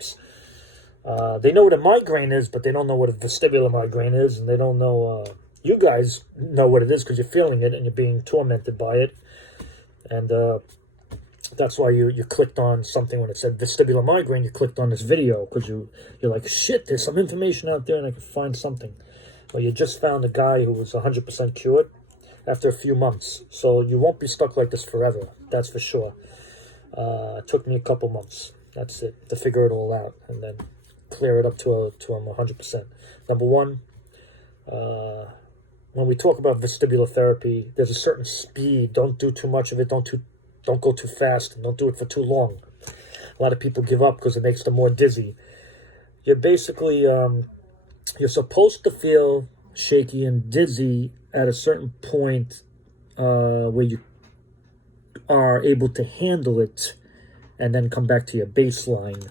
sometimes. They know what a migraine is, but they don't know what a vestibular migraine is, and they don't know... you guys know what it is because you're feeling it and you're being tormented by it. And that's why you clicked on something when it said vestibular migraine. You clicked on this video because you're like, shit, there's some information out there and I can find something. Well, you just found a guy who was 100% cured after a few months. So you won't be stuck like this forever. That's for sure. It took me a couple months. That's it, to figure it all out and then clear it up to him 100%. Number one, when we talk about vestibular therapy, there's a certain speed. Don't do too much of it. Don't go too fast, and don't do it for too long. A lot of people give up because it makes them more dizzy. You're basically, you're supposed to feel shaky and dizzy at a certain point where you are able to handle it and then come back to your baseline.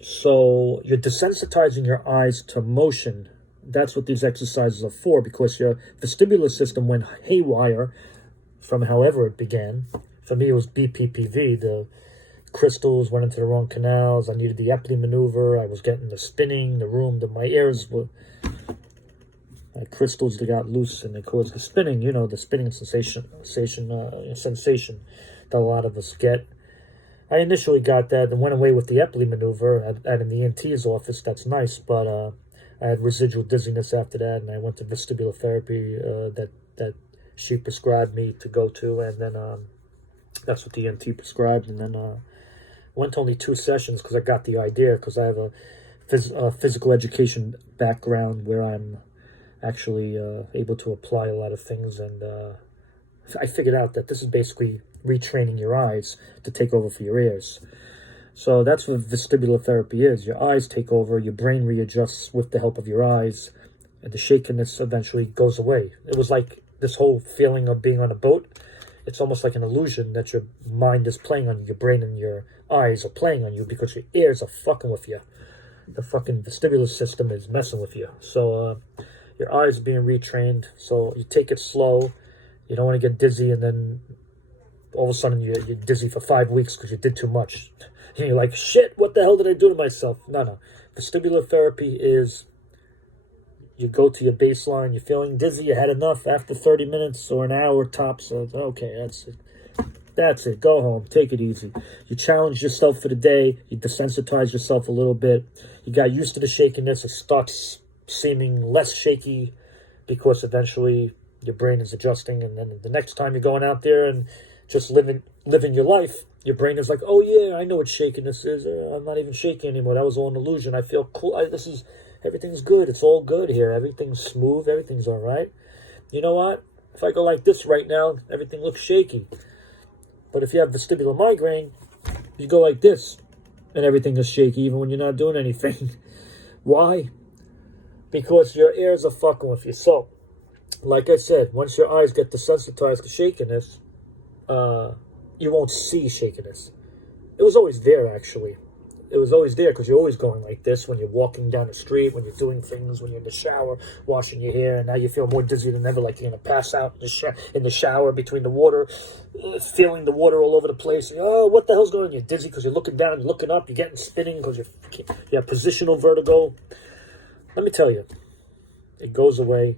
So you're desensitizing your eyes to motion. That's what these exercises are for, because your vestibular system went haywire from however it began. For me, it was BPPV. The crystals went into the wrong canals. I needed the Epley maneuver. I was getting the spinning, the room, my ears were... My crystals, they got loose and they caused the spinning, the spinning sensation that a lot of us get. I initially got that and went away with the Epley maneuver at an ENT's office. That's nice, but I had residual dizziness after that, and I went to vestibular therapy that she prescribed me to go to, and then that's what the ENT prescribed, and then went to only 2 sessions because I got the idea, because I have a physical education background where I'm actually able to apply a lot of things, and I figured out that this is basically retraining your eyes to take over for your ears. So that's what vestibular therapy is. Your eyes take over, your brain readjusts with the help of your eyes, and the shakiness eventually goes away. It was like this whole feeling of being on a boat. It's almost like an illusion that your mind is playing on you. Your brain and your eyes are playing on you because your ears are fucking with you. The fucking vestibular system is messing with you. So your eyes are being retrained. So you take it slow. You don't want to get dizzy and then all of a sudden you're dizzy for 5 weeks because you did too much. And you're like, shit, what the hell did I do to myself? No. Vestibular therapy is you go to your baseline, you're feeling dizzy, you had enough after 30 minutes or an hour tops. So, okay, that's it. That's it. Go home. Take it easy. You challenge yourself for the day. You desensitize yourself a little bit. You got used to the shakiness. It starts seeming less shaky because eventually your brain is adjusting. And then the next time you're going out there and just living your life, your brain is like, oh yeah, I know what shakiness is. I'm not even shaky anymore. That was all an illusion. I feel cool. Everything's good. It's all good here. Everything's smooth. Everything's all right. You know what? If I go like this right now, everything looks shaky. But if you have vestibular migraine, you go like this, and everything is shaky even when you're not doing anything. Why? Because your ears are fucking with you. So, like I said, once your eyes get desensitized to shakiness, you won't see shakiness. It was always there, actually. It was always there because you're always going like this when you're walking down the street, when you're doing things, when you're in the shower, washing your hair, and now you feel more dizzy than ever, like you're going to pass out in the shower between the water, feeling the water all over the place. Oh, what the hell's going on? You're dizzy because you're looking down, you're looking up, you're getting spinning because you have positional vertigo. Let me tell you, it goes away,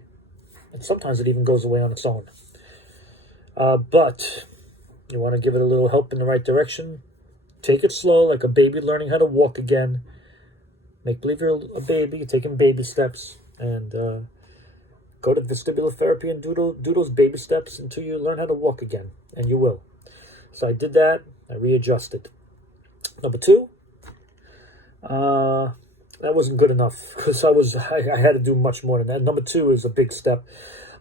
and sometimes it even goes away on its own. But you want to give it a little help in the right direction. Take it slow, like a baby learning how to walk again. Make believe you're a baby, you're taking baby steps, and go to vestibular therapy and do those baby steps until you learn how to walk again, and you will. So I did that. I readjusted. Number 2, that wasn't good enough because I had to do much more than that. Number 2 is a big step.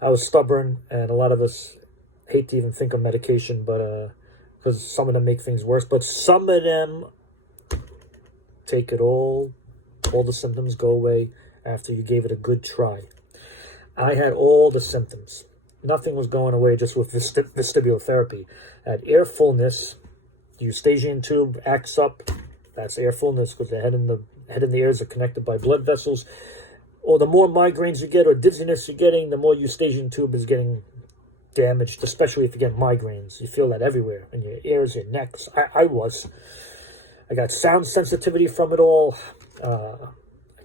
I was stubborn, and a lot of us hate to even think of medication, but because some of them make things worse, but some of them take it all the symptoms go away after you gave it a good try. I had all the symptoms. Nothing was going away just with vestibular therapy. I had air fullness, the eustachian tube acts up, that's air fullness because the head and the ears are connected by blood vessels. Or the more migraines you get or dizziness you're getting, the more eustachian tube is getting damaged, especially if you get migraines. You feel that everywhere, in your ears, your necks. I was. I got sound sensitivity from it all.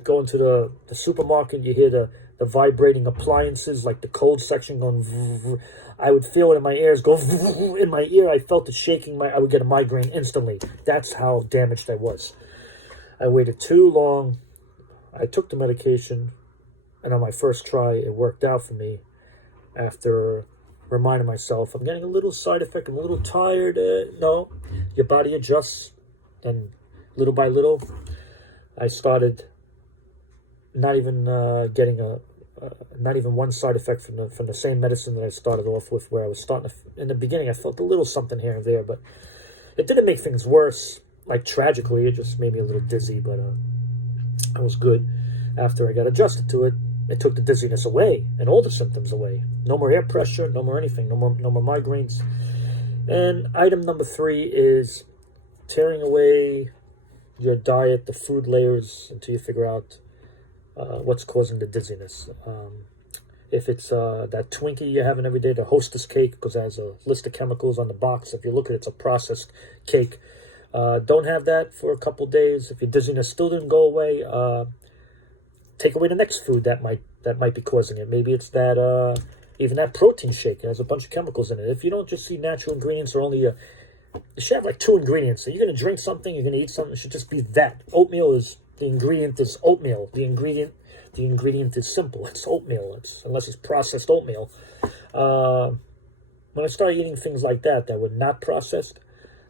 Go into the supermarket, you hear the vibrating appliances, like the cold section going. I would feel it in my ears go in my ear. I felt it shaking. I would get a migraine instantly. That's how damaged I was. I waited too long. I took the medication, and on my first try, it worked out for me. After reminding myself, I'm getting a little side effect. I'm a little tired. No, your body adjusts, and little by little, I started not even getting not even one side effect from the same medicine that I started off with. Where I was starting in the beginning, I felt a little something here and there, but it didn't make things worse. Like tragically, it just made me a little dizzy, but I was good. After I got adjusted to it, it took the dizziness away and all the symptoms away. No more air pressure, no more anything, no more migraines. And item number 3 is tearing away your diet, the food layers, until you figure out what's causing the dizziness. If it's that Twinkie you're having every day, the Hostess cake, because it has a list of chemicals on the box. If you look at it, it's a processed cake. Don't have that for a couple days. If your dizziness still didn't go away, take away the next food that might be causing it. Maybe it's that even that protein shake. It has a bunch of chemicals in it. If you don't just see natural ingredients or only it should have like 2 ingredients. So you're gonna drink something, you're gonna eat something. It should just be that. Oatmeal is the ingredient is oatmeal. The ingredient is simple. It's oatmeal. Unless it's processed oatmeal. When I started eating things like that were not processed,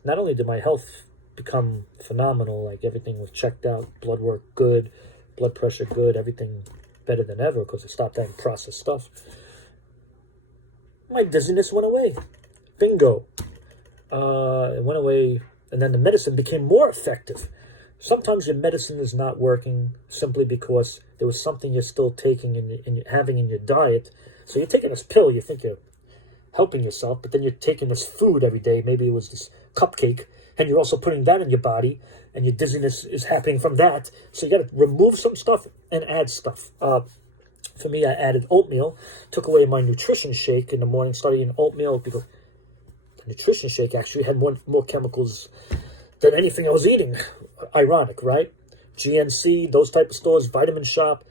not only did my health become phenomenal, like everything was checked out, blood work good, blood pressure good, everything better than ever because I stopped having processed stuff. My dizziness went away. Bingo. It went away, and then the medicine became more effective. Sometimes your medicine is not working simply because there was something you're still taking and having in your diet. So you're taking this pill, you think you're helping yourself, but then you're taking this food every day. Maybe it was this cupcake, and you're also putting that in your body, and your dizziness is happening from that. So you got to remove some stuff and add stuff. For me, I added oatmeal, took away my nutrition shake in the morning, started eating oatmeal because the nutrition shake actually had more chemicals than anything I was eating. Ironic, right? GNC, those type of stores, Vitamin Shop.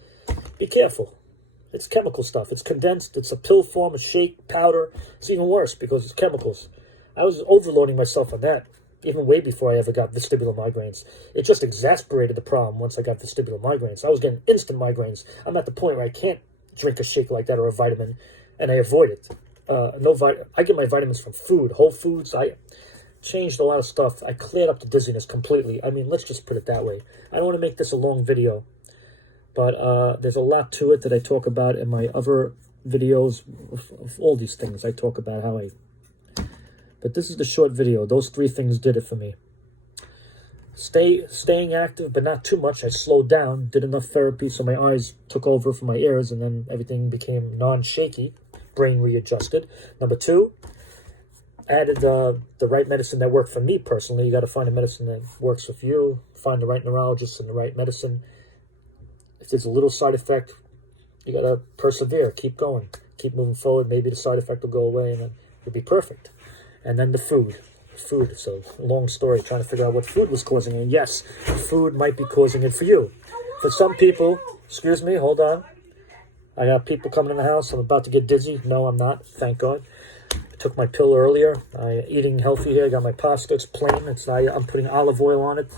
Be careful. It's chemical stuff. It's condensed. It's a pill form, a shake, powder. It's even worse because it's chemicals. I was overloading myself on that, even way before I ever got vestibular migraines. It just exasperated the problem once I got vestibular migraines. I was getting instant migraines. I'm at the point where I can't drink a shake like that or a vitamin, and I avoid it. I get my vitamins from food, Whole Foods. I changed a lot of stuff. I cleared up the dizziness completely. I mean, let's just put it that way. I don't want to make this a long video, but there's a lot to it that I talk about in my other videos of all these things. I talk about how but this is the short video. Those 3 things did it for me. Staying active, but not too much. I slowed down, did enough therapy, so my eyes took over from my ears, and then everything became non-shaky. Brain readjusted. Number 2, added the right medicine that worked for me personally. You got to find a medicine that works with you. Find the right neurologist and the right medicine. If there's a little side effect, you got to persevere. Keep going. Keep moving forward. Maybe the side effect will go away, and then it'll be perfect. And then the food. So long story, trying to figure out what food was causing it. And yes, food might be causing it for you. For some people, excuse me, hold on. I got people coming in the house. I'm about to get dizzy. No, I'm not. Thank God. I took my pill earlier. I'm eating healthy here. I got my pasta. It's plain. I'm putting olive oil on it.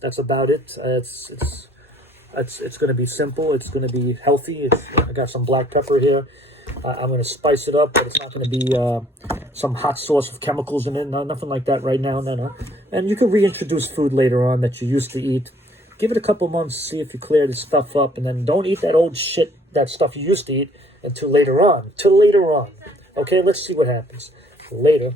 That's about it. It's going to be simple. It's going to be healthy. I got some black pepper here. I'm going to spice it up, but it's not going to be some hot sauce with chemicals in it. No, nothing like that right now. No. And you can reintroduce food later on that you used to eat. Give it a couple months, see if you clear this stuff up, and then don't eat that old shit, that stuff you used to eat, until later on. Okay, let's see what happens. Later.